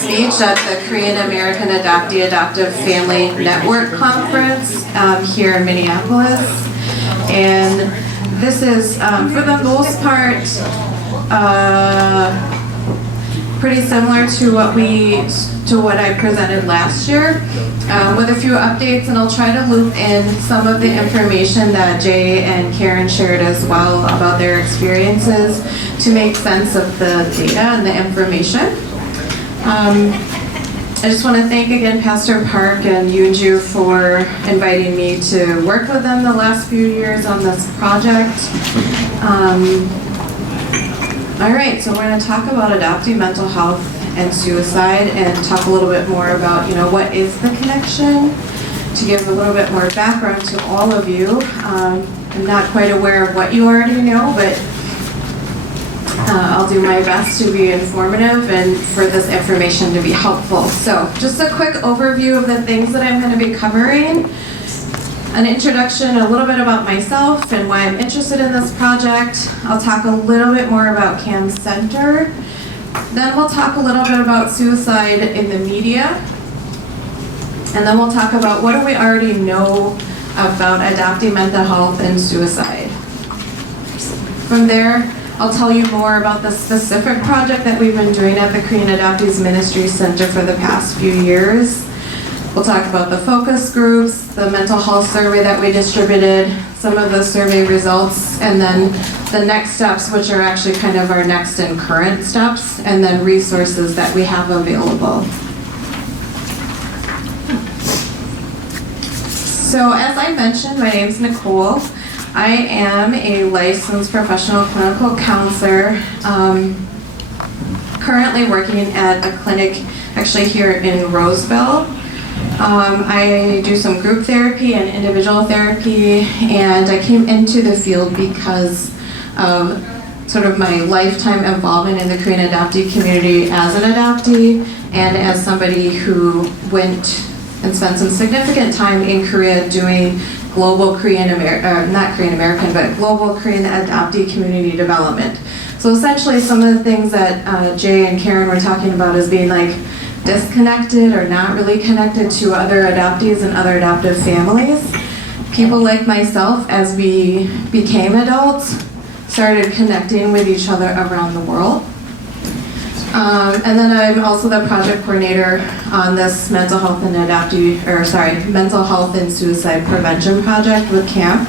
speech at the Korean American Adoptee Adoptive Family Network Conference here in Minneapolis. And this is, for the most part, pretty similar to what I presented last year, with a few updates, and I'll try to loop in some of the information that Jay and Karen shared as well about their experiences to make sense of the data and the information. I just want to thank again Pastor Park and Yoonju for inviting me to work with them the last few years on this project. All right, so we're going to talk about adoptee mental health and suicide, and talk a little bit more about, what is the connection, to give a little bit more background to all of you. I'm not quite aware of what you already know, but I'll do my best to be informative and for this information to be helpful. So just a quick overview of the things that I'm going to be covering. An introduction, a little bit about myself and why I'm interested in this project. I'll talk a little bit more about CAM Center. Then we'll talk a little bit about suicide in the media. And then we'll talk about what do we already know about adoptee mental health and suicide. From there, I'll tell you more about the specific project that we've been doing at the Korean Adoptees Ministry Center for the past few years. We'll talk about the focus groups, the mental health survey that we distributed, some of the survey results, and then the next steps, which are actually kind of our next and current steps, and then resources that we have available. So as I mentioned, my name is Nicole. I am a licensed professional clinical counselor, currently working at a clinic actually here in Roseville. I do some group therapy and individual therapy, and I came into the field because of sort of my lifetime involvement in the Korean adoptee community as an adoptee and as somebody who went and spent some significant time in Korea doing global global Korean adoptee community development. So essentially some of the things that Jay and Karen were talking about as being like disconnected or not really connected to other adoptees and other adoptive families. People like myself, as we became adults, started connecting with each other around the world. And then I'm also the project coordinator on this mental health and suicide prevention project with CAMP.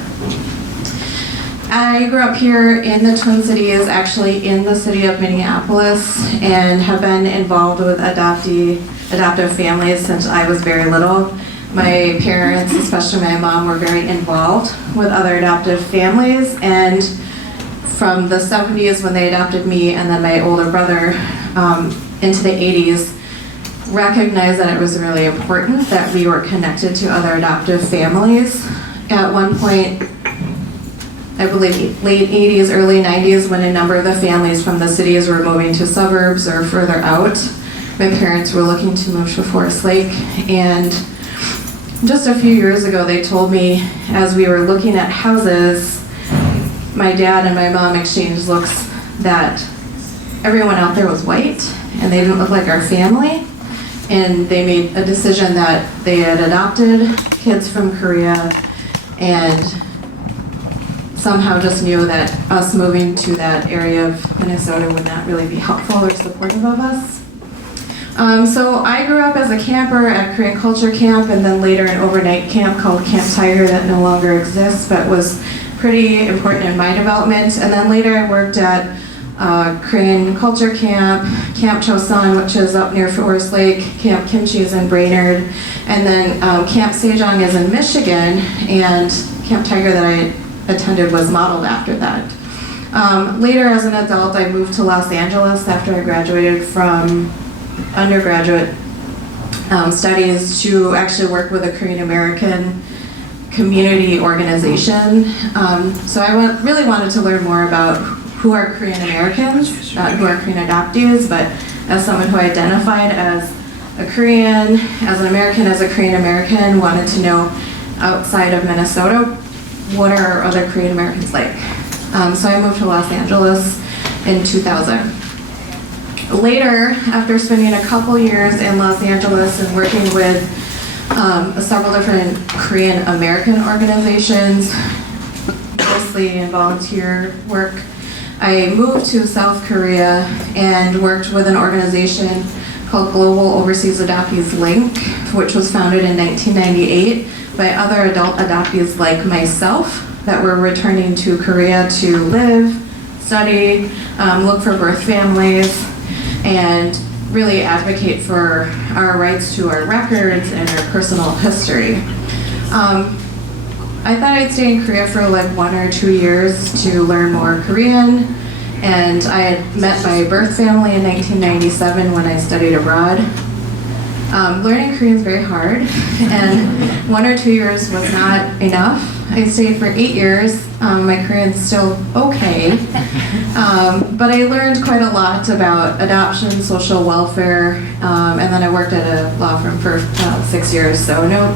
I grew up here in the Twin Cities, actually in the city of Minneapolis, and have been involved with adoptive families since I was very little. My parents, especially my mom, were very involved with other adoptive families, and from the 70s when they adopted me and then my older brother into the 80s, recognized that it was really important that we were connected to other adoptive families. At one point, I believe late 80s, early 90s, when a number of the families from the cities were moving to suburbs or further out, my parents were looking to move to Forest Lake, and just a few years ago they told me, as we were looking at houses, my dad and my mom exchanged looks that everyone out there was white and they didn't look like our family, and they made a decision that they had adopted kids from Korea and somehow just knew that us moving to that area of Minnesota would not really be helpful or supportive of us. So I grew up as a camper at Korean Culture Camp, and then later an overnight camp called Camp Tiger that no longer exists, but was pretty important in my development. And then later I worked at Korean Culture Camp, Camp Chosun, which is up near Forest Lake, Camp Kimchi is in Brainerd, and then Camp Sejong is in Michigan, and Camp Tiger that I attended was modeled after that. Later as an adult, I moved to Los Angeles after I graduated from undergraduate studies to actually work with a Korean American community organization. So I really wanted to learn more about who are Korean Americans, not who are Korean adoptees, but as someone who identified as a Korean, as an American, as a Korean American, wanted to know outside of Minnesota, what are other Korean Americans like? So I moved to Los Angeles in 2000. Later, after spending a couple years in Los Angeles and working with several different Korean American organizations, mostly in volunteer work, I moved to South Korea and worked with an organization called Global Overseas Adoptees Link, which was founded in 1998 by other adult adoptees like myself that were returning to Korea to live, study, look for birth families, and really advocate for our rights to our records and our personal history. I thought I'd stay in Korea for like 1 or 2 years to learn more Korean, and I had met my birth family in 1997 when I studied abroad. Learning Korean is very hard, and 1 or 2 years was not enough. I stayed for 8 years. My Korean's still okay, but I learned quite a lot about adoption, social welfare, and then I worked at a law firm for 6 years, so know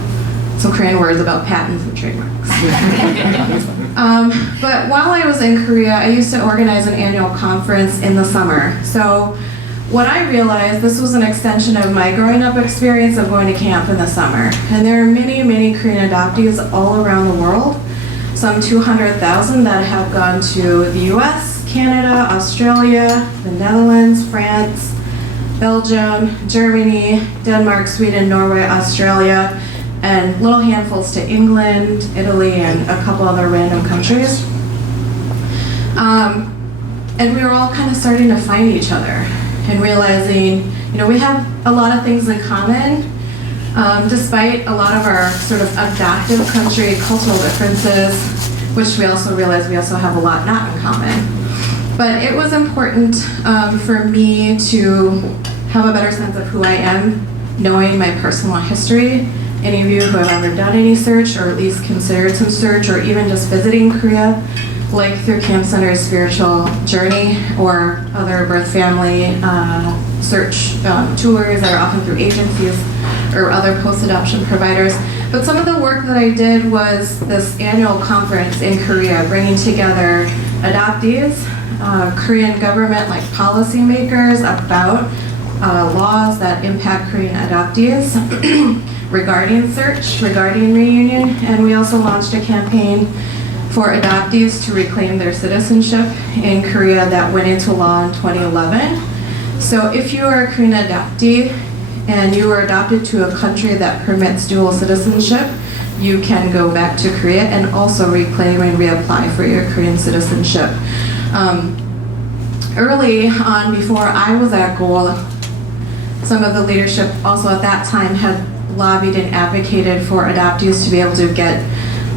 some Korean words about patents and trademarks. But while I was in Korea, I used to organize an annual conference in the summer. So what I realized, this was an extension of my growing up experience of going to camp in the summer. And there are many, many Korean adoptees all around the world, some 200,000 that have gone to the US, Canada, Australia, the Netherlands, France, Belgium, Germany, Denmark, Sweden, Norway, Australia, and little handfuls to England, Italy, and a couple other random countries. And we were all kind of starting to find each other and realizing, we have a lot of things in common, despite a lot of our sort of adoptive country cultural differences, which we also realized we also have a lot not in common. But it was important for me to have a better sense of who I am, knowing my personal history. Any of you who have ever done any search, or at least considered some search, or even just visiting Korea, like through Camp Center's spiritual journey or other birth family search tours that are often through agencies or other post-adoption providers. But some of the work that I did was this annual conference in Korea, bringing together adoptees, Korean government like policymakers about laws that impact Korean adoptees regarding search, regarding reunion, and we also launched a campaign for adoptees to reclaim their citizenship in Korea that went into law in 2011. So if you are a Korean adoptee and you were adopted to a country that permits dual citizenship, you can go back to Korea and also reclaim and reapply for your Korean citizenship. Early on, before I was at GOAL, some of the leadership also at that time had lobbied and advocated for adoptees to be able to get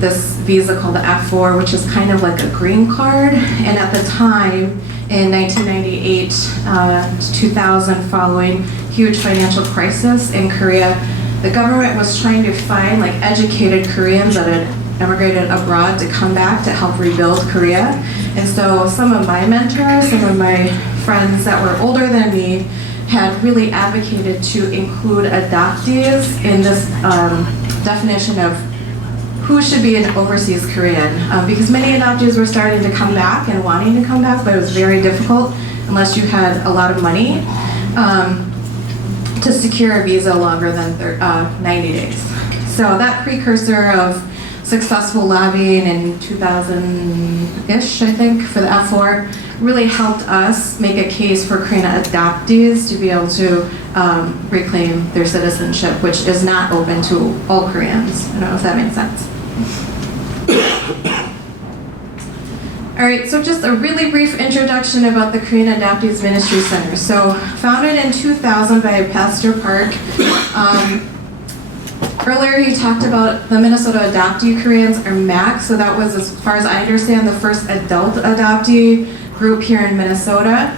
this visa called the F4, which is kind of like a green card. And at the time, in 1998 to 2000, following huge financial crisis in Korea, the government was trying to find like educated Koreans that had emigrated abroad to come back to help rebuild Korea. And so some of my mentors, some of my friends that were older than me, had really advocated to include adoptees in this definition of who should be an overseas Korean, because many adoptees were starting to come back and wanting to come back, but it was very difficult unless you had a lot of money to secure a visa longer than 90 days. So that precursor of successful lobbying in 2000-ish, I think, for the F4 really helped us make a case for Korean adoptees to be able to reclaim their citizenship, which is not open to all Koreans. I don't know if that makes sense. All right, so just a really brief introduction about the Korean Adoptees Ministry Center. So founded in 2000 by Pastor Park. Earlier he talked about the Minnesota Adoptee Koreans, or MAC, so that was, as far as I understand, the first adult adoptee group here in Minnesota.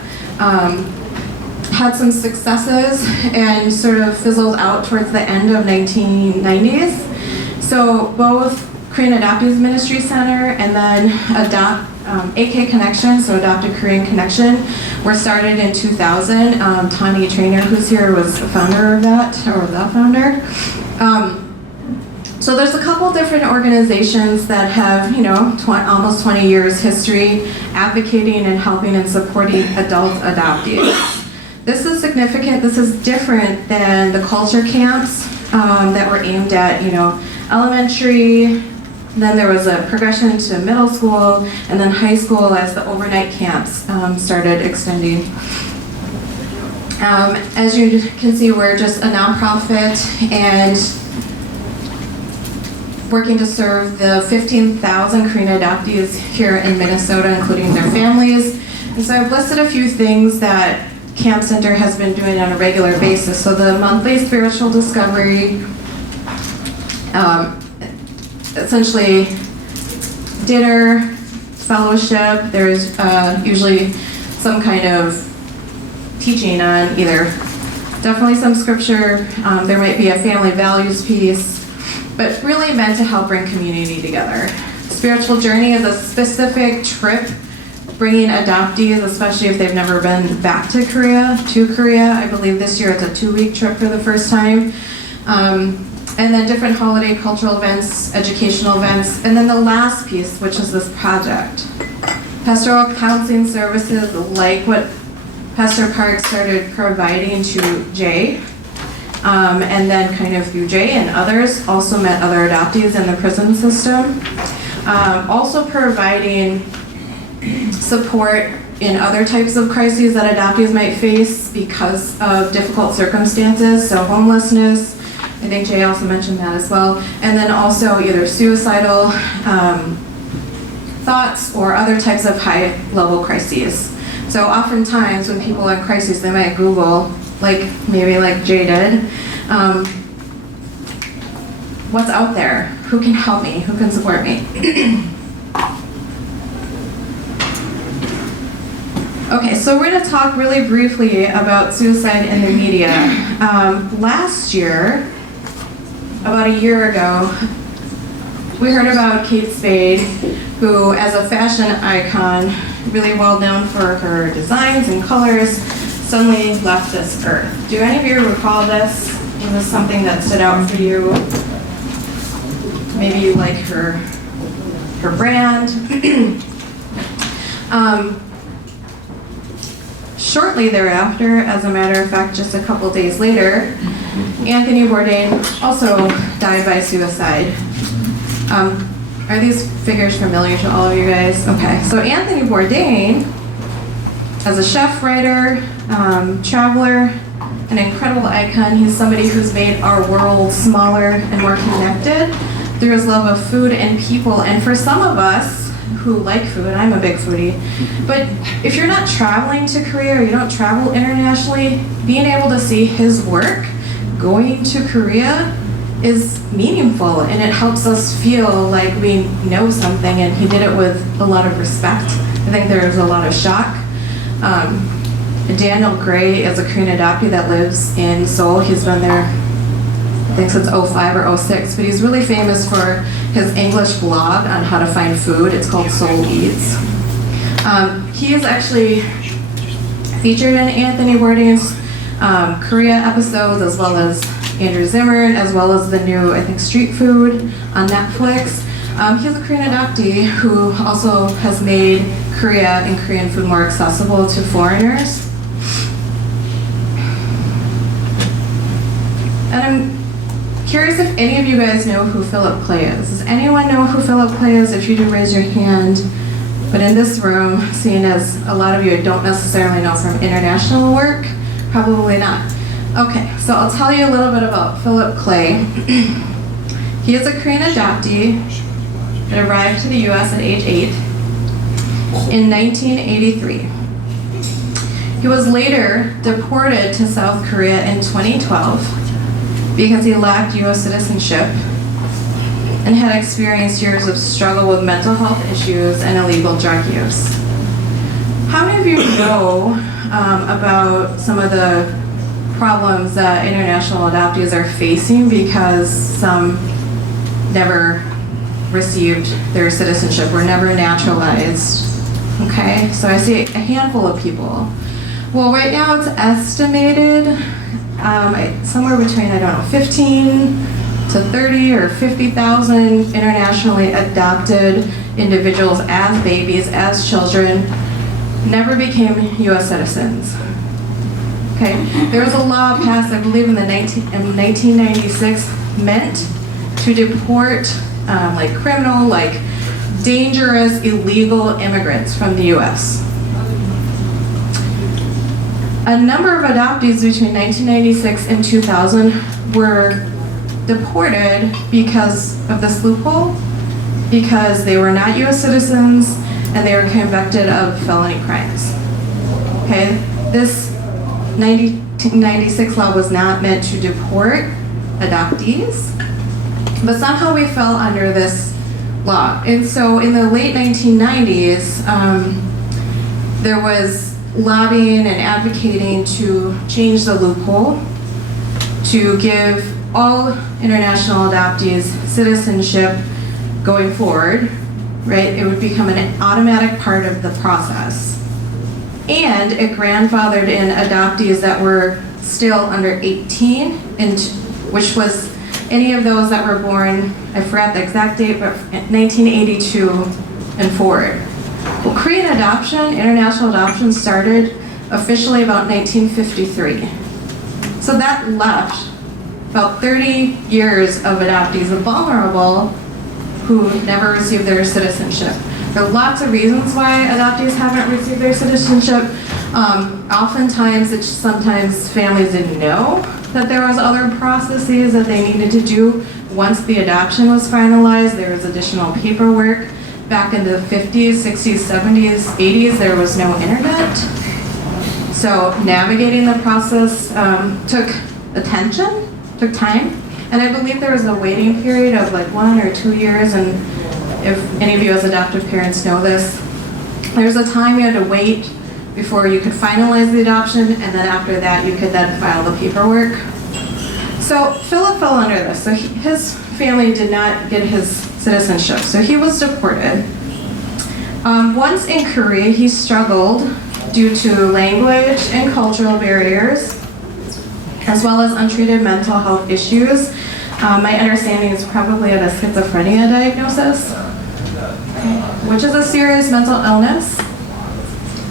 Had some successes and sort of fizzled out towards the end of 1990s. So both Korean Adoptees Ministry Center and then AK Connection, so Adopt a Korean Connection, were started in 2000. Tani Trainer, who's here, was the founder of that, or the founder. So there's a couple different organizations that have, almost 20 years history advocating and helping and supporting adult adoptees. This is significant. This is different than the culture camps that were aimed at, elementary. Then there was a progression to middle school and then high school as the overnight camps started extending. As you can see, we're just a nonprofit and working to serve the 15,000 Korean adoptees here in Minnesota, including their families. And so I've listed a few things that Camp Center has been doing on a regular basis. So the monthly spiritual discovery, essentially dinner, fellowship. There's usually some kind of teaching on either, definitely some scripture, there might be a family values piece, but really meant to help bring community together. Spiritual journey is a specific trip bringing adoptees, especially if they've never been back to Korea. I believe this year it's a 2-week trip for the first time. And then different holiday cultural events, educational events, and then the last piece, which is this project. Pastoral counseling services like what Pastor Park started providing to Jay, and then kind of through Jay and others, also met other adoptees in the prison system. Also providing support in other types of crises that adoptees might face because of difficult circumstances, so homelessness, I think Jay also mentioned that as well, and then also either suicidal thoughts or other types of high-level crises. So oftentimes when people are in crises, they might Google, maybe like Jay did, what's out there? Who can help me? Who can support me? Okay, so we're going to talk really briefly about suicide in the media. Last year, about a year ago, we heard about Kate Spade, who, as a fashion icon, really well known for her designs and colors, suddenly left this earth. Do any of you recall this? Was this something that stood out for you? Maybe you like her brand. Shortly thereafter, as a matter of fact, just a couple days later, Anthony Bourdain also died by suicide. Are these figures familiar to all of you guys? Okay, so Anthony Bourdain, as a chef, writer, traveler, an incredible icon, he's somebody who's made our world smaller and more connected through his love of food and people. And for some of us who like food, I'm a big foodie, but if you're not traveling to Korea or you don't travel internationally, being able to see his work going to Korea is meaningful, and it helps us feel like we know something, and he did it with a lot of respect. I think there was a lot of shock. Daniel Gray is a Korean adoptee that lives in Seoul. He's been there, I think, since 05 or 06, but he's really famous for his English blog on how to find food. It's called Seoul Eats. He is actually featured in Anthony Bourdain's Korea episodes, as well as Andrew Zimmern, as well as the new, I think, Street Food on Netflix. He's a Korean adoptee who also has made Korea and Korean food more accessible to foreigners. And I'm curious if any of you guys know who Philip Clay is. Does anyone know who Philip Clay is? If you do, raise your hand. But in this room, seeing as a lot of you don't necessarily know from international work, probably not. Okay, so I'll tell you a little bit about Philip Clay. He is a Korean adoptee that arrived to the U.S. at age 8 in 1983. He was later deported to South Korea in 2012 because he lacked U.S. citizenship and had experienced years of struggle with mental health issues and illegal drug use. How many of you know about some of the problems that international adoptees are facing because some never received their citizenship, were never naturalized? Okay, so I see a handful of people. Well, right now it's estimated somewhere between, 15 to 30 or 50,000 internationally adopted individuals as babies, as children, never became U.S. citizens. Okay, there was a law passed, I believe, in 1996, meant to deport like criminal, like dangerous, illegal immigrants from the U.S. A number of adoptees between 1996 and 2000 were deported because of this loophole, because they were not U.S. citizens and they were convicted of felony crimes. Okay, this 1996 law was not meant to deport adoptees, but somehow we fell under this law. And so in the late 1990s, there was lobbying and advocating to change the loophole to give all international adoptees citizenship going forward, right? It would become an automatic part of the process. And it grandfathered in adoptees that were still under 18, and which was any of those that were born, I forgot the exact date, but 1982 and forward. Well, Korean adoption, international adoption, started officially about 1953. So that left about 30 years of adoptees vulnerable who never received their citizenship. There are lots of reasons why adoptees haven't received their citizenship. Oftentimes, sometimes families didn't know that there was other processes that they needed to do. Once the adoption was finalized, there was additional paperwork. Back in the 50s, 60s, 70s, 80s, there was no internet. So navigating the process took attention, took time. And I believe there was a waiting period of like 1 or 2 years, and if any of you as adoptive parents know this, there's a time you had to wait before you could finalize the adoption, and then after that you could then file the paperwork. So Philip fell under this. So his family did not get his citizenship, so he was deported. Once in Korea, he struggled due to language and cultural barriers, as well as untreated mental health issues. My understanding is probably at a schizophrenia diagnosis, which is a serious mental illness,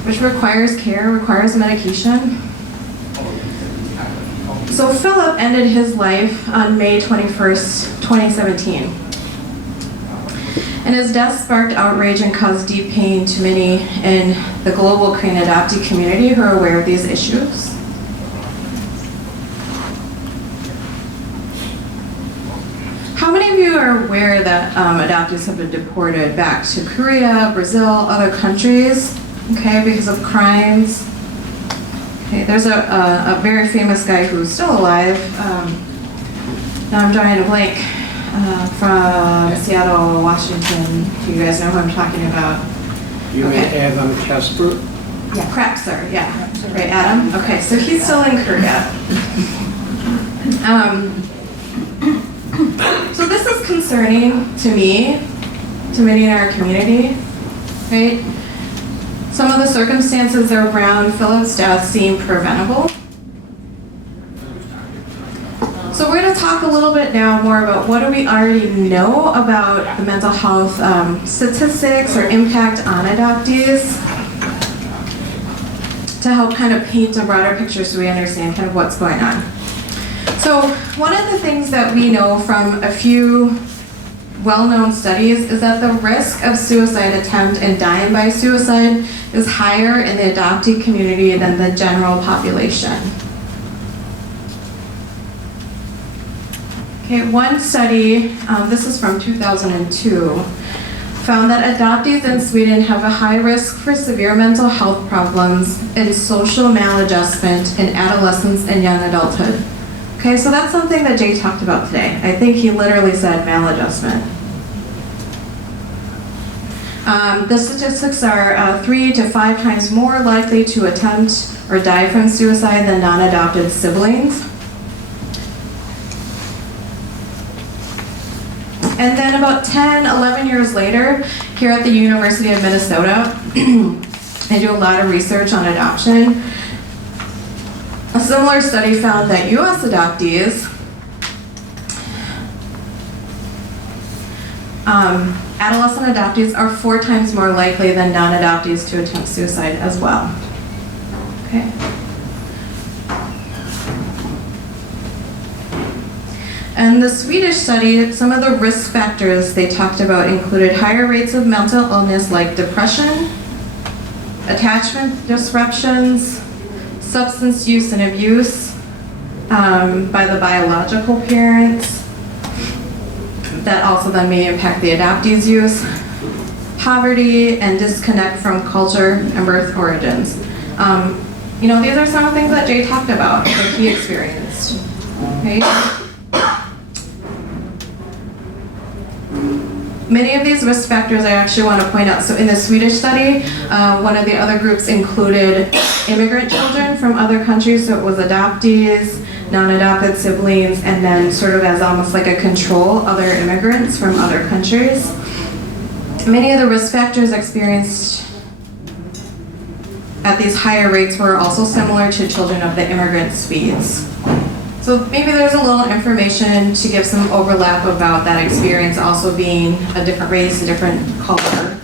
which requires care, requires medication. So Philip ended his life on May 21st, 2017. And his death sparked outrage and caused deep pain to many in the global Korean adoptee community who are aware of these issues. How many of you are aware that adoptees have been deported back to Korea, Brazil, other countries, okay, because of crimes? Okay, there's a very famous guy who's still alive. Now I'm drawing a blank, from Seattle, Washington. Do you guys know who I'm talking about? You mean Adam Casper? Yeah, Krebser, yeah. Right, Adam? Okay, so he's still in Korea. So this is concerning to me, to many in our community, right? Some of the circumstances around Philip's death seem preventable. So we're going to talk a little bit now more about what do we already know about the mental health statistics or impact on adoptees to help kind of paint a broader picture so we understand kind of what's going on. So one of the things that we know from a few well-known studies is that the risk of suicide attempt and dying by suicide is higher in the adoptee community than the general population. Okay, one study, this is from 2002, found that adoptees in Sweden have a high risk for severe mental health problems and social maladjustment in adolescence and young adulthood. Okay, so that's something that Jay talked about today. I think he literally said maladjustment. The statistics are 3 to 5 times more likely to attempt or die from suicide than non-adopted siblings. And then about 10, 11 years later, here at the University of Minnesota, I do a lot of research on adoption. A similar study found that U.S. adoptees, adolescent adoptees are 4 times more likely than non-adoptees to attempt suicide as well. Okay. And the Swedish study, some of the risk factors they talked about included higher rates of mental illness like depression, attachment disruptions, substance use and abuse by the biological parents. That also then may impact the adoptee's use. Poverty and disconnect from culture and birth origins. You know, these are some of the things that Jay talked about, that he experienced. Okay? Many of these risk factors I actually want to point out. So in the Swedish study, one of the other groups included immigrant children from other countries. So it was adoptees, non-adopted siblings, and then sort of as almost like a control, other immigrants from other countries. Many of the risk factors experienced at these higher rates were also similar to children of the immigrant Swedes. So maybe there's a little information to give some overlap about that experience also being a different race, a different culture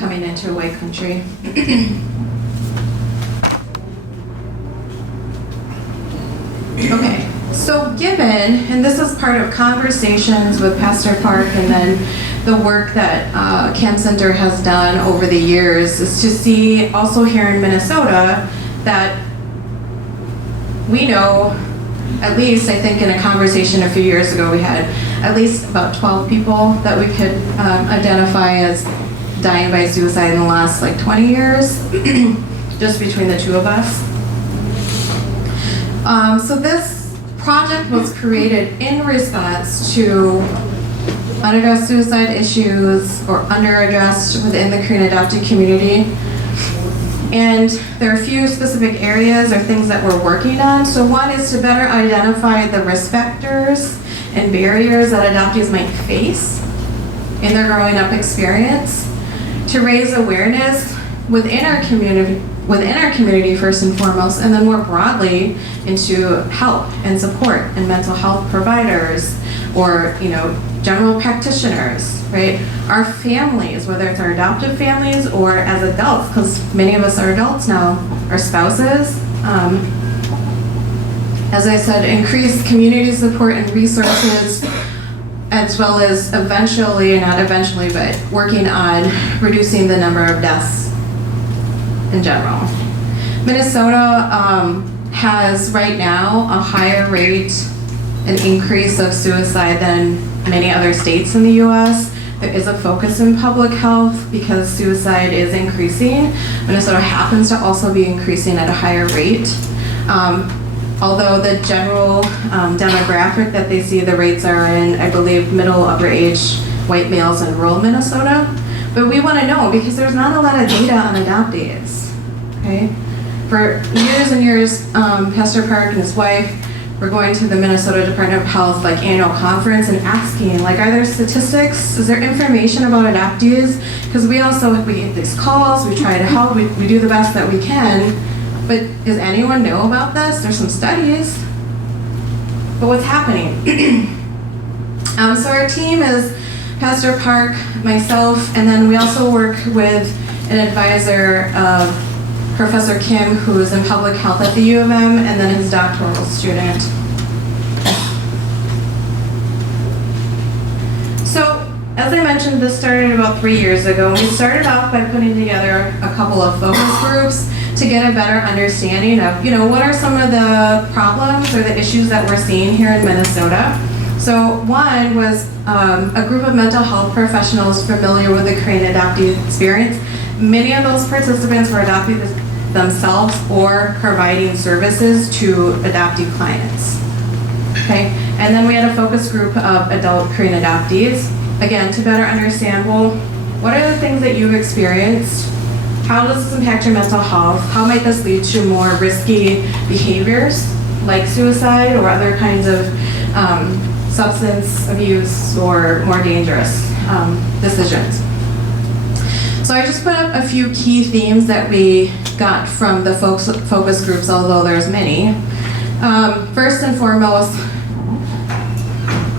coming into a white country. Okay, so given, and this is part of conversations with Pastor Park and then the work that Camp Center has done over the years is to see also here in Minnesota that we know, at least I think in a conversation a few years ago we had at least about 12 people that we could identify as dying by suicide in the last like 20 years, just between the two of us. So this project was created in response to unaddressed suicide issues or underaddressed within the Korean adoptee community. And there are a few specific areas or things that we're working on. So one is to better identify the risk factors and barriers that adoptees might face in their growing up experience, to raise awareness within our community first and foremost, and then more broadly into help and support and mental health providers or, you know, general practitioners, right? Our families, whether it's our adoptive families or as adults, because many of us are adults now, our spouses. As I said, increased community support and resources, as well as eventually, not eventually, but working on reducing the number of deaths in general. Minnesota has right now a higher rate and increase of suicide than many other states in the U.S. There is a focus in public health because suicide is increasing. Minnesota happens to also be increasing at a higher rate. Although the general demographic that they see the rates are in, I believe, middle, upper age white males in rural Minnesota. But we want to know because there's not a lot of data on adoptees, okay? For years and years, Pastor Park and his wife were going to the Minnesota Department of Health annual conference and asking, are there statistics? Is there information about adoptees? Because we get these calls, we try to help, we do the best that we can, but does anyone know about this? There's some studies, but what's happening? So our team is Pastor Park, myself, and then we also work with an advisor of Professor Kim, who is in public health at the U of M, and then his doctoral student. So, as I mentioned, this started about 3 years ago. We started off by putting together a couple of focus groups to get a better understanding of, what are some of the problems or the issues that we're seeing here in Minnesota. So one was a group of mental health professionals familiar with the Korean adoptee experience. Many of those participants were adoptees themselves or providing services to adoptee clients. Okay, and then we had a focus group of adult Korean adoptees, again, to better understand, well, what are the things that you've experienced? How does this impact your mental health? How might this lead to more risky behaviors like suicide or other kinds of substance abuse or more dangerous decisions? So I just put up a few key themes that we got from the focus groups, although there's many. First and foremost,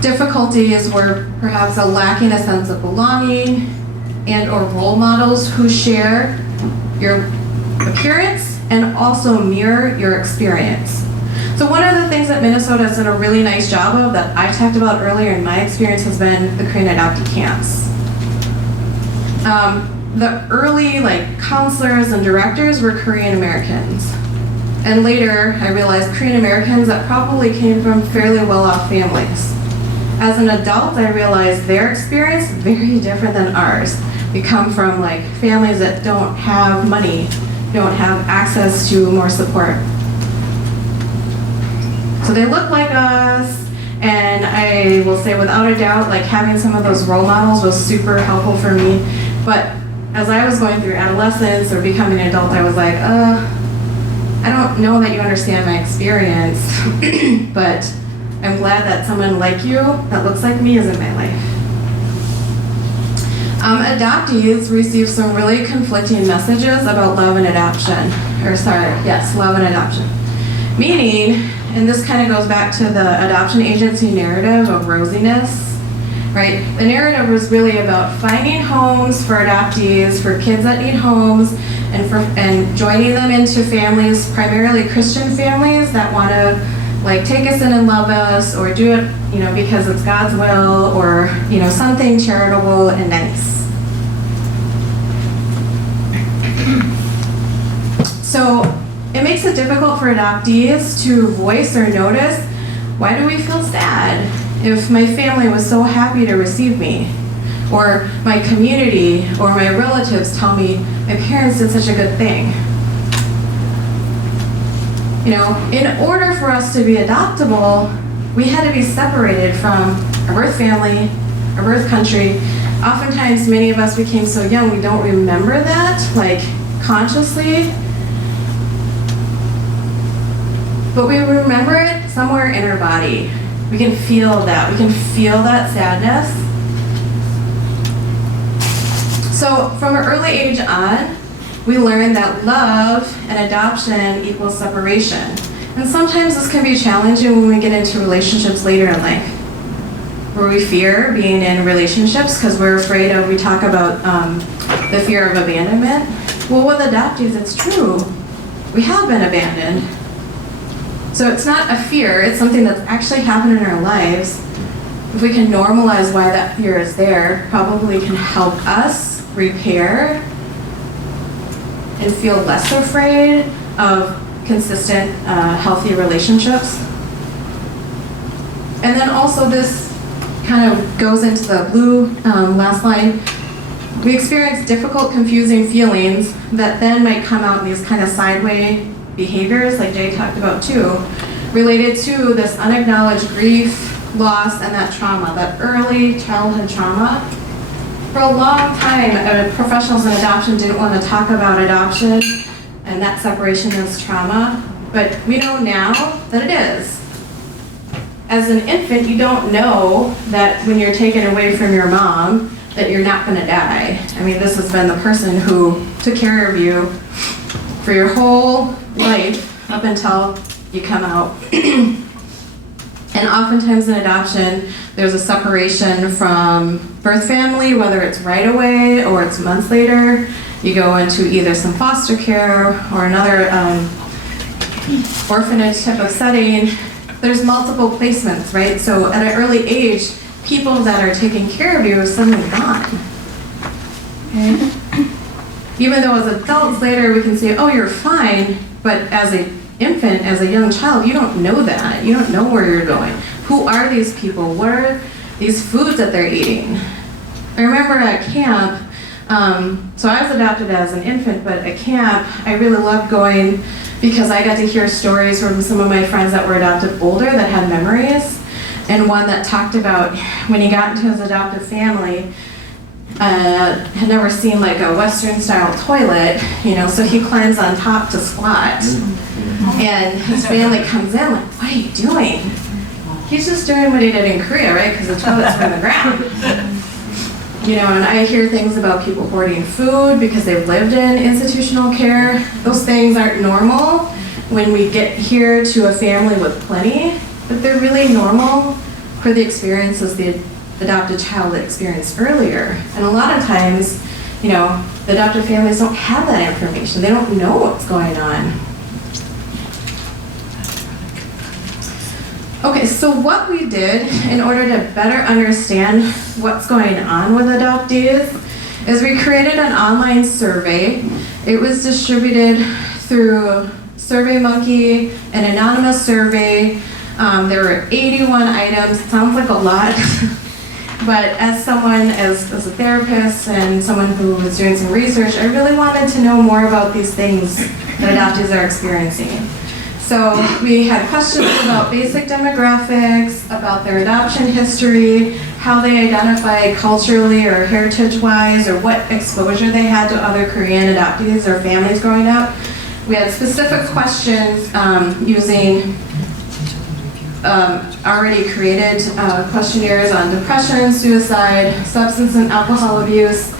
difficulties were perhaps lacking a sense of belonging and or role models who share your appearance and also mirror your experience. So one of the things that Minnesota has done a really nice job of that I talked about earlier in my experience has been the Korean adoptee camps. The early counselors and directors were Korean Americans. And later I realized Korean Americans that probably came from fairly well-off families. As an adult, I realized their experience is very different than ours. We come from families that don't have money, don't have access to more support. So they look like us, and I will say without a doubt, having some of those role models was super helpful for me. But as I was going through adolescence or becoming an adult, I was like, I don't know that you understand my experience, but I'm glad that someone like you that looks like me is in my life. Adoptees receive some really conflicting messages about love and adoption. Love and adoption. Meaning, and this kind of goes back to the adoption agency narrative of rosiness, right? The narrative was really about finding homes for adoptees, for kids that need homes, and joining them into families, primarily Christian families that want to take us in and love us, or do it, because it's God's will, or something charitable and nice. So it makes it difficult for adoptees to voice or notice, why do we feel sad if my family was so happy to receive me? Or my community or my relatives tell me my parents did such a good thing. In order for us to be adoptable, we had to be separated from our birth family, our birth country. Oftentimes, many of us became so young we don't remember that, consciously. But we remember it somewhere in our body. We can feel that. We can feel that sadness. So from an early age on, we learn that love and adoption equals separation. And sometimes this can be challenging when we get into relationships later in life, where we fear being in relationships because we're afraid of, we talk about the fear of abandonment. Well, with adoptees, it's true. We have been abandoned. So it's not a fear, it's something that's actually happened in our lives. If we can normalize why that fear is there, probably can help us repair and feel less afraid of consistent, healthy relationships. And then also this kind of goes into the blue last line. We experience difficult, confusing feelings that then might come out in these kind of sideways behaviors, like Jay talked about too, related to this unacknowledged grief, loss, and that trauma, that early childhood trauma. For a long time, professionals in adoption didn't want to talk about adoption and that separation as trauma, but we know now that it is. As an infant, you don't know that when you're taken away from your mom, that you're not going to die. I mean, this has been the person who took care of you for your whole life up until you come out. And oftentimes in adoption, there's a separation from birth family, whether it's right away or it's months later. You go into either some foster care or another orphanage type of setting. There's multiple placements, right? So at an early age, people that are taking care of you are suddenly gone. Okay? Even though as adults later we can say, oh, you're fine, but as an infant, as a young child, you don't know that. You don't know where you're going. Who are these people? What are these foods that they're eating? I remember at camp, so I was adopted as an infant, but at camp, I really loved going because I got to hear stories from some of my friends that were adopted older that had memories, and one that talked about when he got into his adoptive family, had never seen like a Western style toilet, so he climbs on top to squat. And his family comes in like, what are you doing? He's just doing what he did in Korea, right? Because the toilet's from the ground. And I hear things about people hoarding food because they've lived in institutional care. Those things aren't normal when we get here to a family with plenty, but they're really normal for the experiences the adopted child experienced earlier. And a lot of times, the adopted families don't have that information. They don't know what's going on. Okay, so what we did in order to better understand what's going on with adoptees is we created an online survey. It was distributed through SurveyMonkey, an anonymous survey. There were 81 items. Sounds like a lot, but as someone, as a therapist and someone who was doing some research, I really wanted to know more about these things that adoptees are experiencing. So we had questions about basic demographics, about their adoption history, how they identify culturally or heritage-wise, or what exposure they had to other Korean adoptees or families growing up. We had specific questions using already created questionnaires on depression, suicide, substance and alcohol abuse.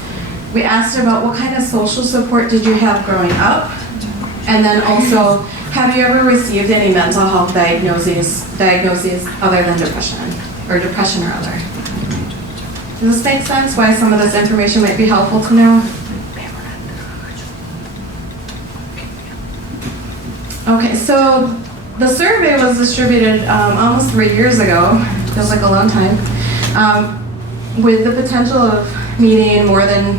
We asked about what kind of social support did you have growing up, and then also, have you ever received any mental health diagnoses other than depression or other? Does this make sense? Why some of this information might be helpful to know? Okay, so the survey was distributed almost 3 years ago, feels like a long time, with the potential of meeting more than,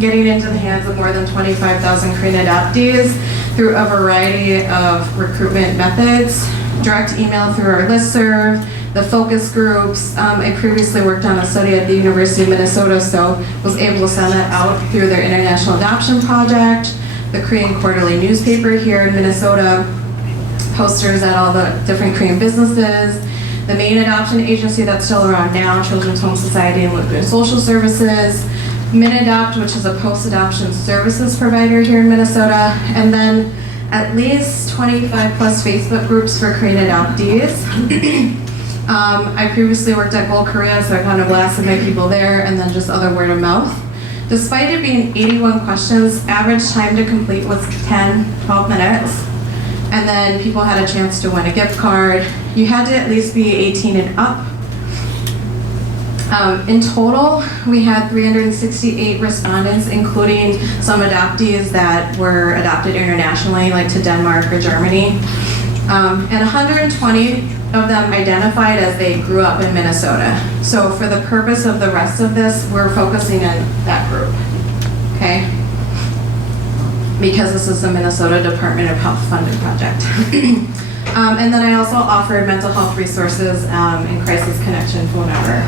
getting into the hands of more than 25,000 Korean adoptees through a variety of recruitment methods, direct email through our listserv, the focus groups. I previously worked on a study at the University of Minnesota, so was able to send that out through their International Adoption Project, the Korean Quarterly newspaper here in Minnesota, posters at all the different Korean businesses, the main adoption agency that's still around now, Children's Home Society and Lutheran Social Services, MinAdopt, which is a post-adoption services provider here in Minnesota, and then at least 25 plus Facebook groups for Korean adoptees. I previously worked at Gold Korea, so I kind of blasted my people there, and then just other word of mouth. Despite it being 81 questions, average time to complete was 10-12 minutes. And then people had a chance to win a gift card. You had to at least be 18 and up. In total, we had 368 respondents, including some adoptees that were adopted internationally, like to Denmark or Germany. And 120 of them identified as they grew up in Minnesota. So for the purpose of the rest of this, we're focusing on that group, okay? Because this is the Minnesota Department of Health funded project. And then I also offered mental health resources and crisis connection phone number.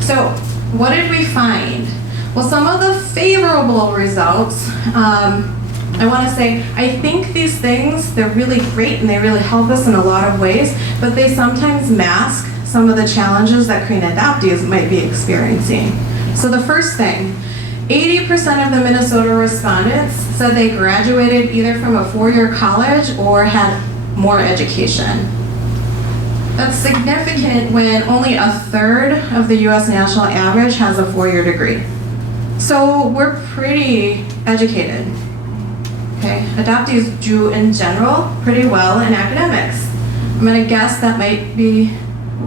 So what did we find? Well, some of the favorable results, I want to say, I think these things, they're really great and they really help us in a lot of ways, but they sometimes mask some of the challenges that Korean adoptees might be experiencing. So the first thing, 80% of the Minnesota respondents said they graduated either from a four-year college or had more education. That's significant when only a third of the US national average has a four-year degree. So we're pretty educated. Okay, adoptees do in general pretty well in academics. I'm gonna guess that might be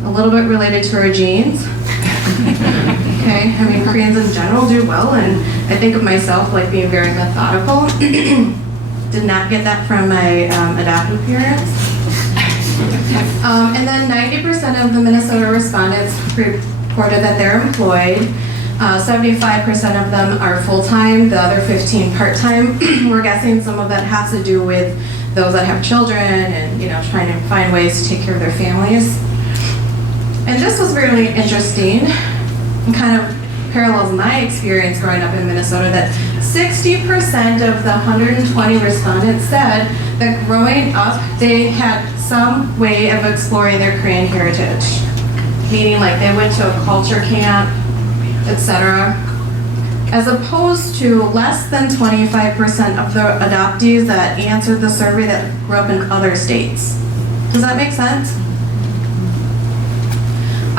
a little bit related to our genes. Okay, I mean, Koreans in general do well, and I think of myself like being very methodical. Did not get that from my adoptive parents. And then 90% of the Minnesota respondents reported that they're employed. 75% of them are full-time, the other 15 part-time. We're guessing some of that has to do with those that have children and, you know, trying to find ways to take care of their families. And this was really interesting and kind of parallels my experience growing up in Minnesota, that 60% of the 120 respondents said that growing up they had some way of exploring their Korean heritage. Meaning like they went to a culture camp, etc. As opposed to less than 25% of the adoptees that answered the survey that grew up in other states. Does that make sense?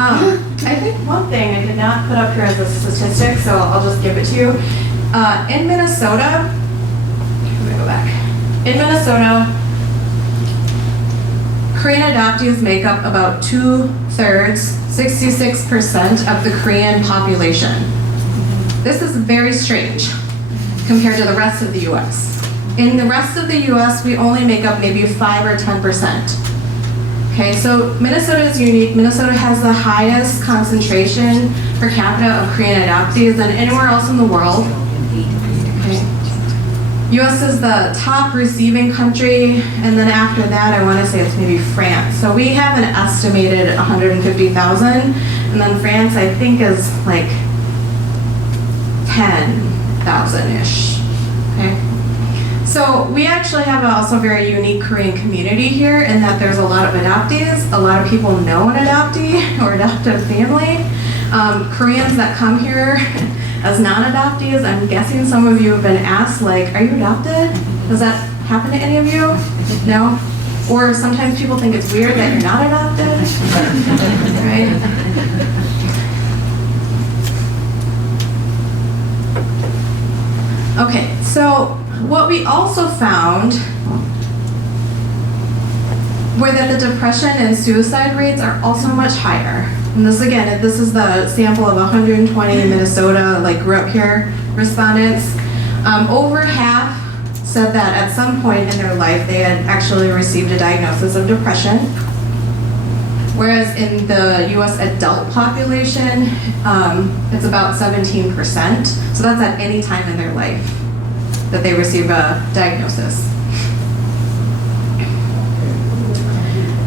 I think one thing I did not put up here as a statistic, so I'll just give it to you. In Minnesota, let me go back. In Minnesota, Korean adoptees make up about 2/3, 66% of the Korean population. This is very strange compared to the rest of the US. In the rest of the US, we only make up maybe 5 or 10%. Okay, so Minnesota is unique. Minnesota has the highest concentration per capita of Korean adoptees than anywhere else in the world. Okay. US is the top receiving country, and then after that, I want to say it's maybe France. So we have an estimated 150,000, and then France, I think, is like 10,000-ish. Okay. So we actually have also a very unique Korean community here in that there's a lot of adoptees. A lot of people know an adoptee or adoptive family. Koreans that come here as non-adoptees, I'm guessing some of you have been asked, like, are you adopted? Does that happen to any of you? No? Or sometimes people think it's weird that you're not adopted, right? Okay, so what we also found were that the depression and suicide rates are also much higher. And this again, this is the sample of 120 Minnesota, like grew up here respondents. Over half said that at some point in their life they had actually received a diagnosis of depression. Whereas in the US adult population, it's about 17%. So that's at any time in their life that they receive a diagnosis.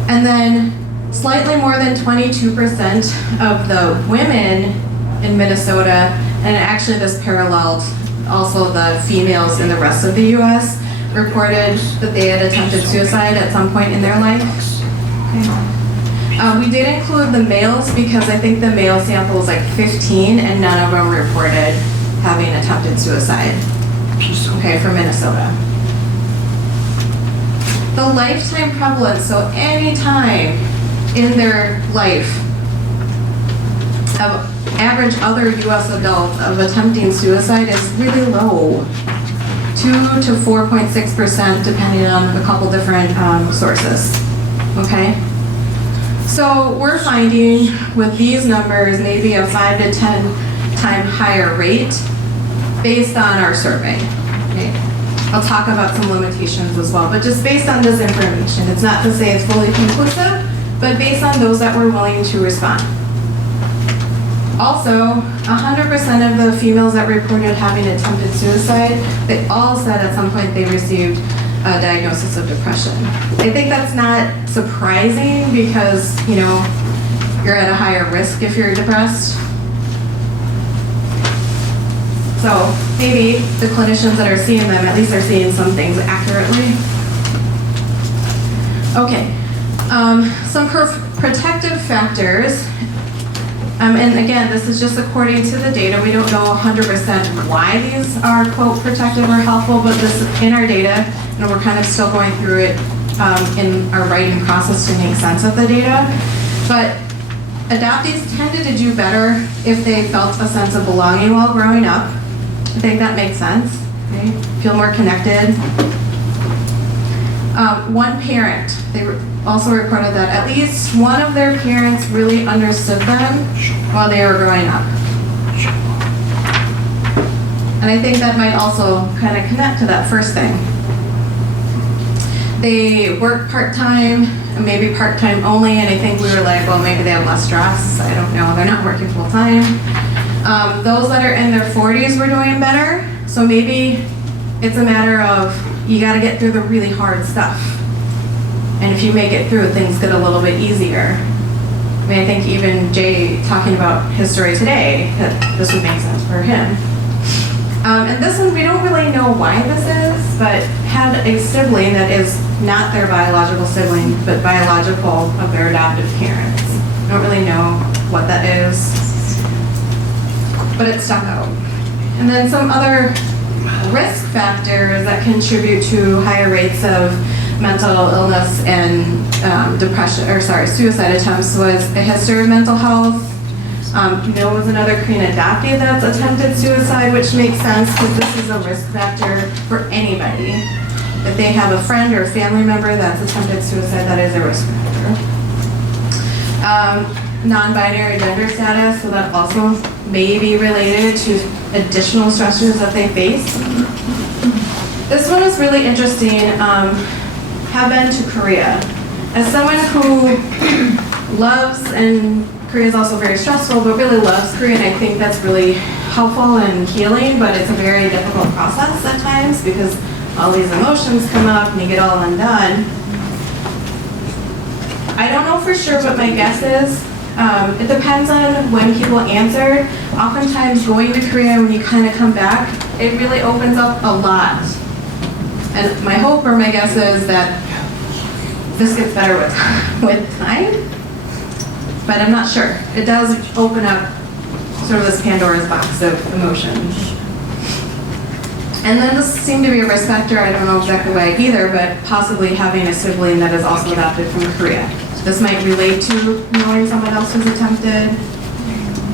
And then slightly more than 22% of the women in Minnesota, and actually this paralleled also the females in the rest of the US, reported that they had attempted suicide at some point in their life. Okay. We did include the males because I think the male sample was like 15 and none of them reported having attempted suicide. Okay, for Minnesota. The lifetime prevalence, so any time in their life of average other US adults of attempting suicide is really low. 2 to 4.6% depending on a couple different sources, okay? So we're finding with these numbers maybe a 5 to 10 time higher rate based on our survey, okay? I'll talk about some limitations as well, but just based on this information, it's not to say it's fully conclusive, but based on those that were willing to respond. Also, 100% of the females that reported having attempted suicide, they all said at some point they received a diagnosis of depression. I think that's not surprising because, you know, you're at a higher risk if you're depressed. So maybe the clinicians that are seeing them at least are seeing some things accurately. Okay, some protective factors. And again, this is just according to the data. We don't know 100% why these are, quote, protective or helpful, but this is in our data, and we're kind of still going through it in our writing process to make sense of the data. But adoptees tended to do better if they felt a sense of belonging while growing up. I think that makes sense, right? Feel more connected. One parent, they also reported that at least one of their parents really understood them while they were growing up. And I think that might also kind of connect to that first thing. They work part-time, maybe part-time only, and I think we were like, well, maybe they have less stress. I don't know, they're not working full-time. Those that are in their 40s were doing better, so maybe it's a matter of you got to get through the really hard stuff. And if you make it through, things get a little bit easier. I mean, I think even Jay talking about his story today, that this would make sense for him. And this one, we don't really know why this is, but had a sibling that is not their biological sibling, but biological of their adoptive parents. I don't really know what that is, but it stuck out. And then some other risk factors that contribute to higher rates of mental illness and suicide attempts was a history of mental health. Was another Korean adoptee that's attempted suicide, which makes sense because this is a risk factor for anybody. If they have a friend or a family member that's attempted suicide, that is a risk factor. Non-binary gender status, so that also may be related to additional stressors that they face. This one is really interesting. Have been to Korea. As someone who loves, and Korea is also very stressful, but really loves Korea, and I think that's really helpful and healing, but it's a very difficult process at times because all these emotions come up and you get all undone. I don't know for sure, but my guess is it depends on when people answer. Oftentimes going to Korea, when you kind of come back, it really opens up a lot. And my hope or my guess is that this gets better with time, but I'm not sure. It does open up sort of this Pandora's box of emotions. And then this seemed to be a risk factor, I don't know exactly why either, but possibly having a sibling that is also adopted from Korea. This might relate to knowing someone else who's attempted,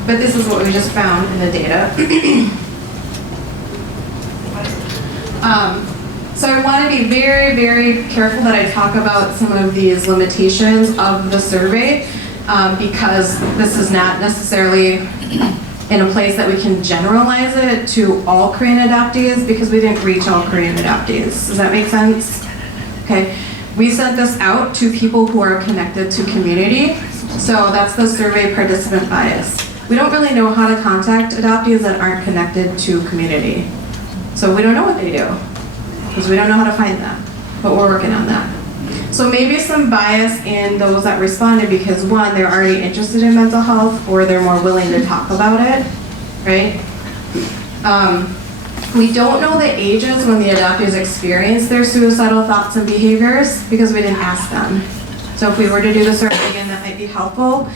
but this is what we just found in the data. So I want to be very, very careful that I talk about some of these limitations of the survey because this is not necessarily in a place that we can generalize it to all Korean adoptees because we didn't reach all Korean adoptees. Does that make sense? Okay. We sent this out to people who are connected to community. So that's the survey participant bias. We don't really know how to contact adoptees that aren't connected to community. So we don't know what they do because we don't know how to find them, but we're working on that. So maybe some bias in those that responded because one, they're already interested in mental health or they're more willing to talk about it, right? We don't know the ages when the adoptees experience their suicidal thoughts and behaviors because we didn't ask them. So if we were to do the survey again, that might be helpful.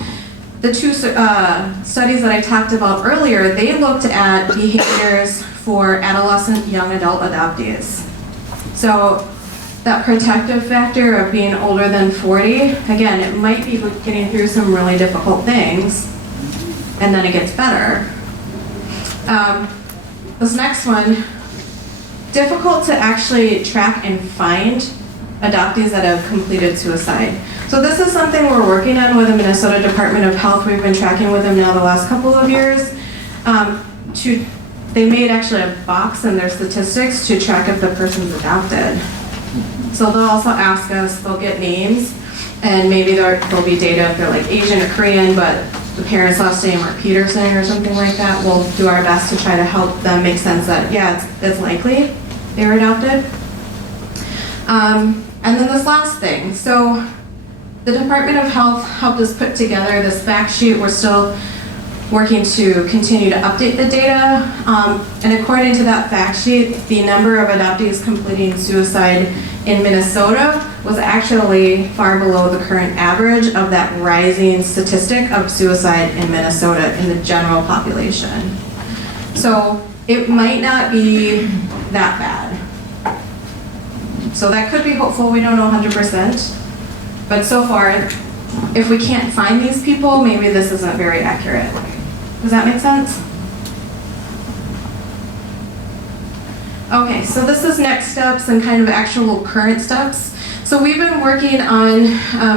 The two studies that I talked about earlier, they looked at behaviors for adolescent young adult adoptees. So that protective factor of being older than 40, again, it might be getting through some really difficult things, and then it gets better. This next one, difficult to actually track and find adoptees that have completed suicide. So this is something we're working on with the Minnesota Department of Health. We've been tracking with them now the last couple of years. They made actually a box in their statistics to track if the person's adopted. So they'll also ask us, they'll get names, and maybe there'll be data if they're like Asian or Korean, but the parent's last name are Peterson or something like that. We'll do our best to try to help them make sense that, yeah, it's likely they were adopted. And then this last thing. So the Department of Health helped us put together this fact sheet. We're still working to continue to update the data. And according to that fact sheet, the number of adoptees completing suicide in Minnesota was actually far below the current average of that rising statistic of suicide in Minnesota in the general population. So it might not be that bad. So that could be hopeful, we don't know 100%. But so far, if we can't find these people, maybe this isn't very accurate. Does that make sense? Okay, so this is next steps and kind of actual current steps. So we've been working on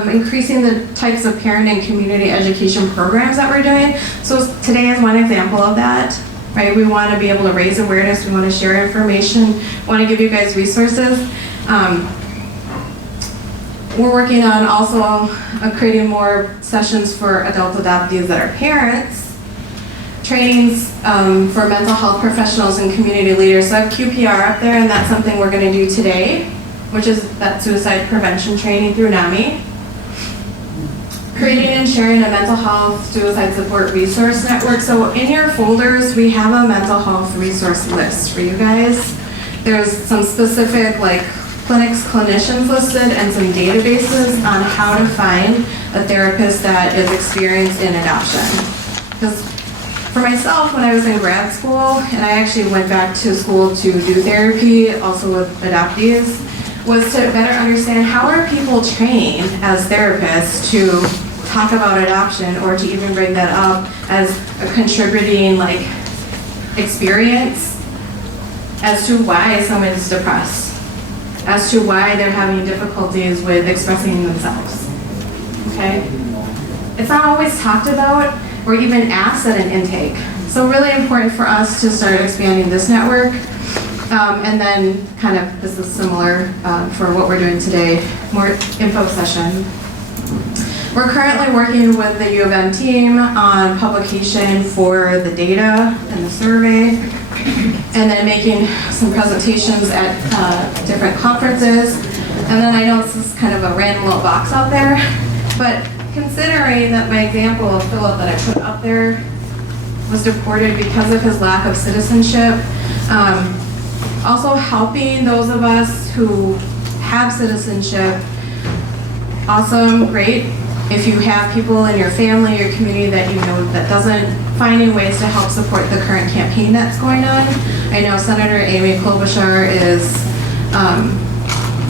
increasing the types of parent and community education programs that we're doing. So today is one example of that, right? We want to be able to raise awareness, we want to share information, want to give you guys resources. We're working on also creating more sessions for adult adoptees that are parents, trainings for mental health professionals and community leaders. So I have QPR up there, and that's something we're going to do today, which is that suicide prevention training through NAMI. Creating and sharing a mental health suicide support resource network. So in your folders, we have a mental health resource list for you guys. There's some specific clinics, clinicians listed, and some databases on how to find a therapist that is experienced in adoption. Because for myself, when I was in grad school, and I actually went back to school to do therapy, also with adoptees, was to better understand how are people trained as therapists to talk about adoption or to even bring that up as a contributing experience as to why someone is depressed, as to why they're having difficulties with expressing themselves, okay? It's not always talked about or even asked at an intake. So really important for us to start expanding this network. And then kind of, this is similar for what we're doing today, more info session. We're currently working with the U of M team on publication for the data and the survey, and then making some presentations at different conferences. And then I know this is kind of a random little box out there, but considering that my example of Philip that I put up there was deported because of his lack of citizenship, also helping those of us who have citizenship, awesome, great. If you have people in your family, your community that you know that doesn't, finding ways to help support the current campaign that's going on. I know Senator Amy Klobuchar is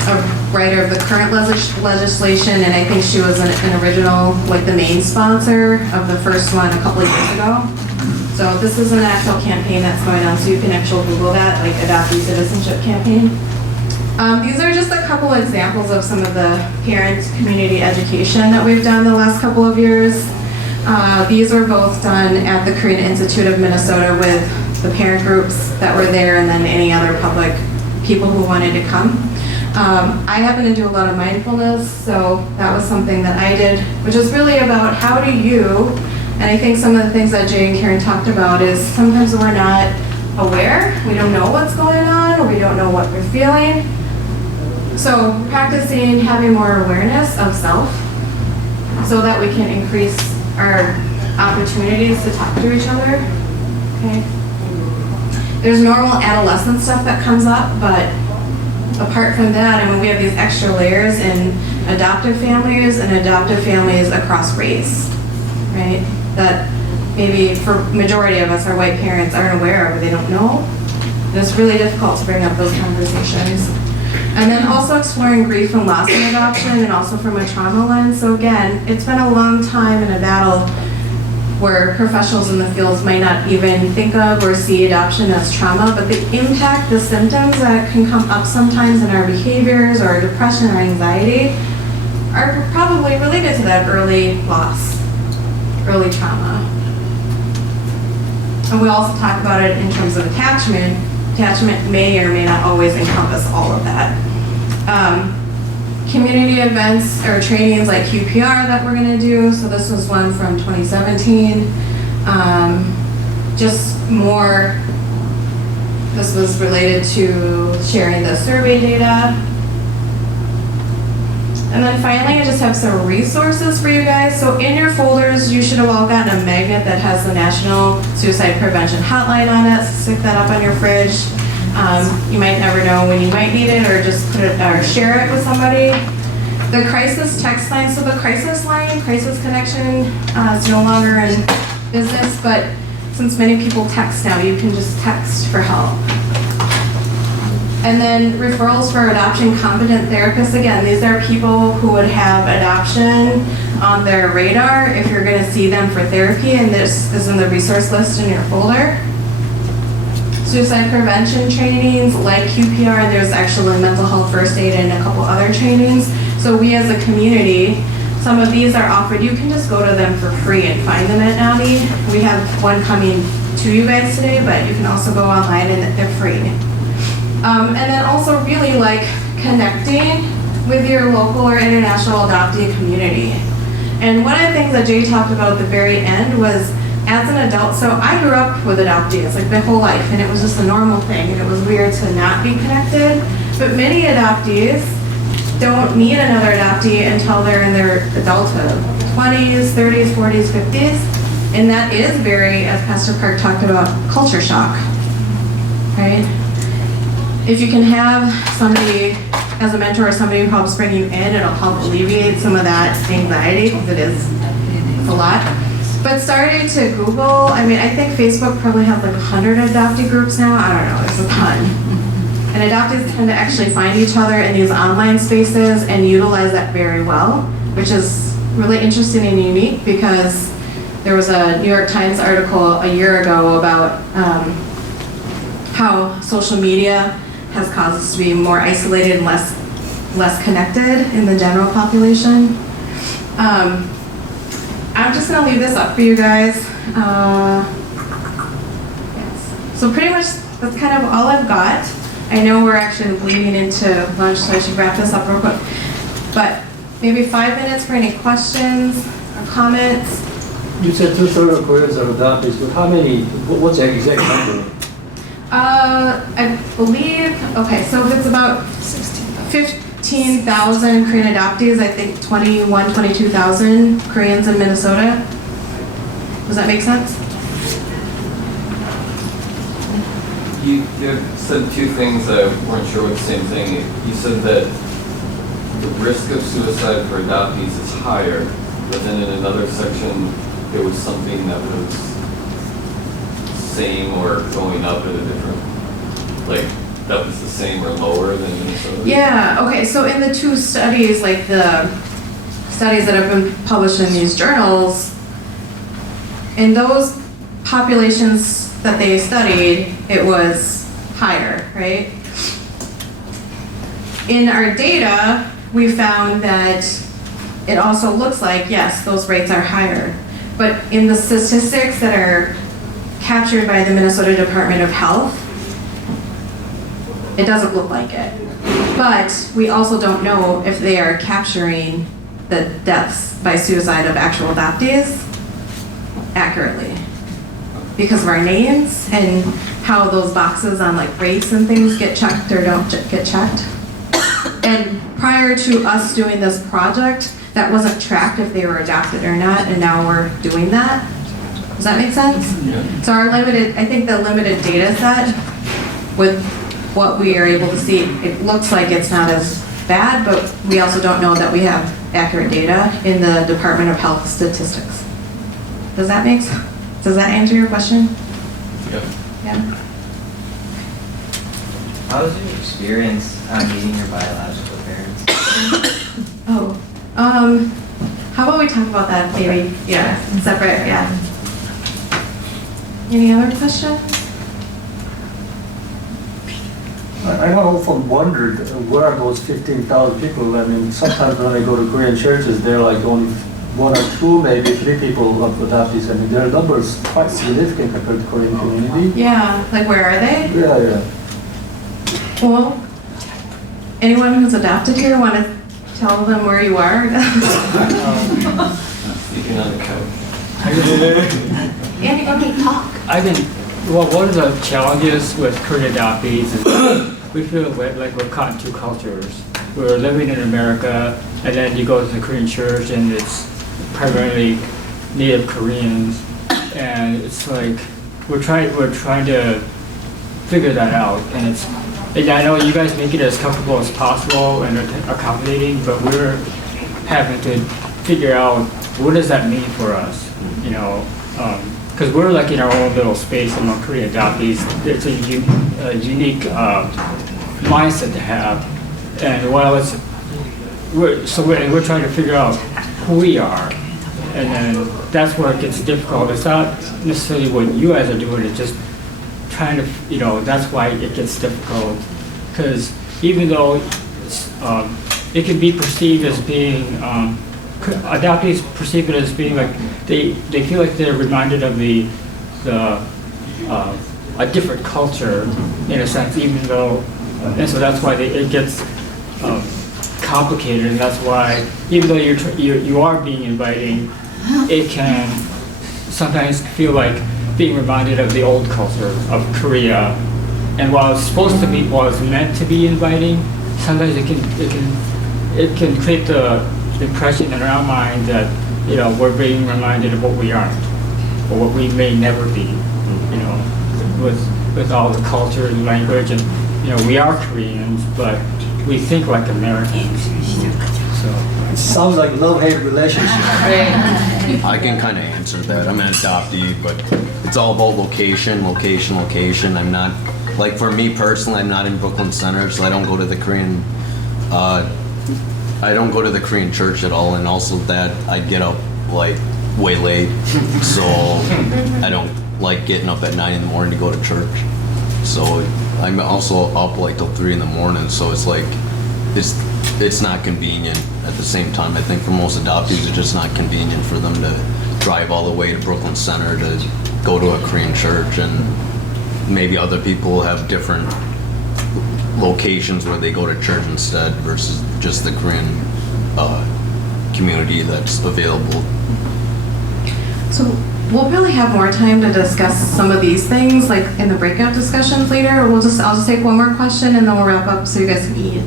a writer of the current legislation, and I think she was an original, like the main sponsor of the first one a couple of years ago. So this is an actual campaign that's going on, so you can actually Google that, like Adoptee Citizenship Campaign. These are just a couple examples of some of the parent community education that we've done the last couple of years. These were both done at the Korean Institute of Minnesota with the parent groups that were there and then any other public people who wanted to come. I happen to do a lot of mindfulness, so that was something that I did, which is really about how do you, and I think some of the things that Jay and Karen talked about is sometimes we're not aware, we don't know what's going on, or we don't know what we're feeling. So practicing having more awareness of self so that we can increase our opportunities to talk to each other, okay? There's normal adolescent stuff that comes up, but apart from that, I mean, we have these extra layers in adoptive families and adoptive families across race, right? That maybe for majority of us, our white parents aren't aware of or they don't know. And it's really difficult to bring up those conversations. And then also exploring grief and loss in adoption and also from a trauma lens. So again, it's been a long time in a battle where professionals in the fields might not even think of or see adoption as trauma, but the impact, the symptoms that can come up sometimes in our behaviors or our depression or anxiety are probably related to that early loss, early trauma. And we also talk about it in terms of attachment. Attachment may or may not always encompass all of that. Community events or trainings like QPR that we're going to do. So this was one from 2017. Just more, this was related to sharing the survey data. And then finally, I just have some resources for you guys. So in your folders, you should have all gotten a magnet that has the National Suicide Prevention Hotline on it. So stick that up on your fridge. You might never know when you might need it, or just put it or share it with somebody. The crisis text line, so the crisis line, crisis connection is no longer in business, but since many people text now, you can just text for help. And then referrals for adoption competent therapists. Again, these are people who would have adoption on their radar if you're going to see them for therapy, and this is in the resource list in your folder. Suicide prevention trainings like QPR, and there's actually mental health first aid and a couple other trainings. So we as a community, some of these are offered. You can just go to them for free and find them at NAMI. We have one coming to you guys today, but you can also go online and they're free. And then also really like connecting with your local or international adoptee community. And one of the things that Jay talked about at the very end was as an adult, so I grew up with adoptees like my whole life, and it was just a normal thing, and it was weird to not be connected. But many adoptees don't meet another adoptee until they're in their adulthood, 20s, 30s, 40s, 50s. And that is very, as Pastor Park talked about, culture shock, right? If you can have somebody as a mentor or somebody who helps bring you in, it'll help alleviate some of that anxiety, because it's a lot. But starting to Google, I mean, I think Facebook probably has like 100 adoptee groups now. I don't know, it's a ton. And adoptees tend to actually find each other in these online spaces and utilize that very well, which is really interesting and unique, because there was a New York Times article a year ago about how social media has caused us to be more isolated and less connected in the general population. I'm just gonna leave this up for you guys. Yes. So pretty much that's kind of all I've got. I know we're actually bleeding into lunch, so I should wrap this up real quick. But maybe 5 minutes for any questions or comments. You said 2/3 of Koreans are adoptees, but how many, what's the exact number? I believe, okay, so if it's about 15,000 Korean adoptees, I think 22,000 Koreans in Minnesota. Does that make sense? You said two things that weren't sure were the same thing. You said that the risk of suicide for adoptees is higher, but then in another section, there was something that was same or going up at a different, like, that was the same or lower than Minnesota? Yeah, okay, so in the two studies, like the studies that have been published in these journals, in those populations that they studied, it was higher, right? In our data, we found that it also looks like, yes, those rates are higher. But in the statistics that are captured by the Minnesota Department of Health, it doesn't look like it. But we also don't know if they are capturing the deaths by suicide of actual adoptees accurately because of our names and how those boxes on like race and things get checked or don't get checked. And prior to us doing this project, that wasn't tracked if they were adopted or not, and now we're doing that. Does that make sense? Yeah. So our limited, I think the limited data set with what we are able to see, it looks like it's not as bad, but we also don't know that we have accurate data in the Department of Health statistics. Does that make sense? Does that answer your question? Yeah. Yeah. How was your experience meeting your biological parents? Oh, how about we talk about that maybe? Yeah, separate, yeah. Any other questions? I often wondered, where are those 15,000 people? I mean, sometimes when I go to Korean churches, they're like only 1 or 2, maybe 3 people of adoptees. I mean, their numbers quite significant compared to Korean community. Yeah, like where are they? Yeah. Well, anyone who's adopted here want to tell them where you are? Speaking on the couch. Andy, go ahead, talk. I think, well, one of the challenges with Korean adoptees is we feel like we're caught in two cultures. We're living in America, and then you go to the Korean church, and it's primarily Native Koreans, and it's like we're trying to figure that out, and I know you guys make it as comfortable as possible and accommodating, but we're having to figure out what does that mean for us, you know. Because we're like in our own little space among Korean adoptees. It's a unique mindset to have, and while we're trying to figure out who we are, and then that's where it gets difficult. It's not necessarily what you guys are doing. It's just trying to, you know, that's why it gets difficult. Because even though it can be perceived as being adoptees perceive it as being like they feel like they're reminded of a different culture in a sense, even though, and so that's why it gets complicated, and that's why even though you are being inviting, it can sometimes feel like being reminded of the old culture of Korea. And while it's meant to be inviting, sometimes it can create the impression in our mind that, you know, we're being reminded of what we aren't, or what we may never be, you know, with all the culture and language, and, you know, we are Koreans, but we think like Americans. So It sounds like love-hate relationship. I can kind of answer that. I'm an adoptee, but it's all about location. I'm not, like for me personally, I'm not in Brooklyn Center, so I don't go to the Korean church at all, and also that I get up like way late, so I don't like getting up at 9 in the morning to go to church. So I'm also up like till 3 in the morning, so it's like it's not convenient at the same time. I think for most adoptees, it's just not convenient for them to drive all the way to Brooklyn Center to go to a Korean church, and maybe other people have different locations where they go to church instead versus just the Korean community that's available. So we'll probably have more time to discuss some of these things, like in the breakout discussions later. I'll just take one more question and then we'll wrap up so you guys can eat.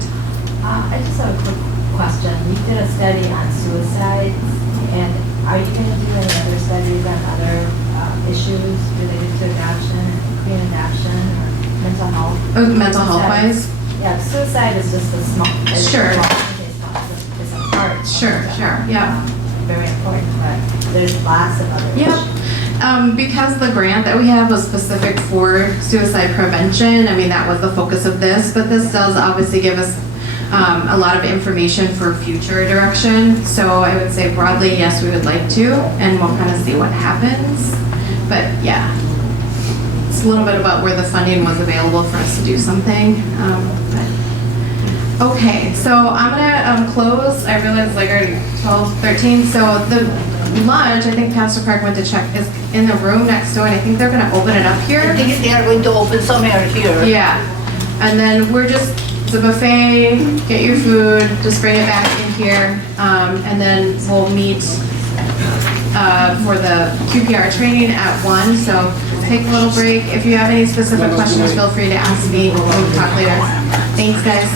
I just have a quick question. We did a study on suicide, and are you going to do any other studies on other issues related to adoption, Korean adoption, or mental health? Mental health wise? Yeah, suicide is just a small. Sure. It's a part. Sure, yeah. Very important, but there's lots of other Yep. issues. Because the grant that we have was specific for suicide prevention, I mean, that was the focus of this, but this does obviously give us a lot of information for future direction. So I would say broadly, yes, we would like to, and we'll kind of see what happens. But yeah, it's a little bit about where the funding was available for us to do something. Okay, so I'm gonna close. I realize it's like already 12:13. So the lunch, I think Pastor Park went to check, is in the room next door, and I think they're gonna open it up here. I think they are going to open somewhere here. Yeah, and then we're just, the buffet, get your food, just bring it back in here, and then we'll meet for the QPR training at 1, so take a little break. If you have any specific questions, feel free to ask me. We'll talk later. Thanks, guys.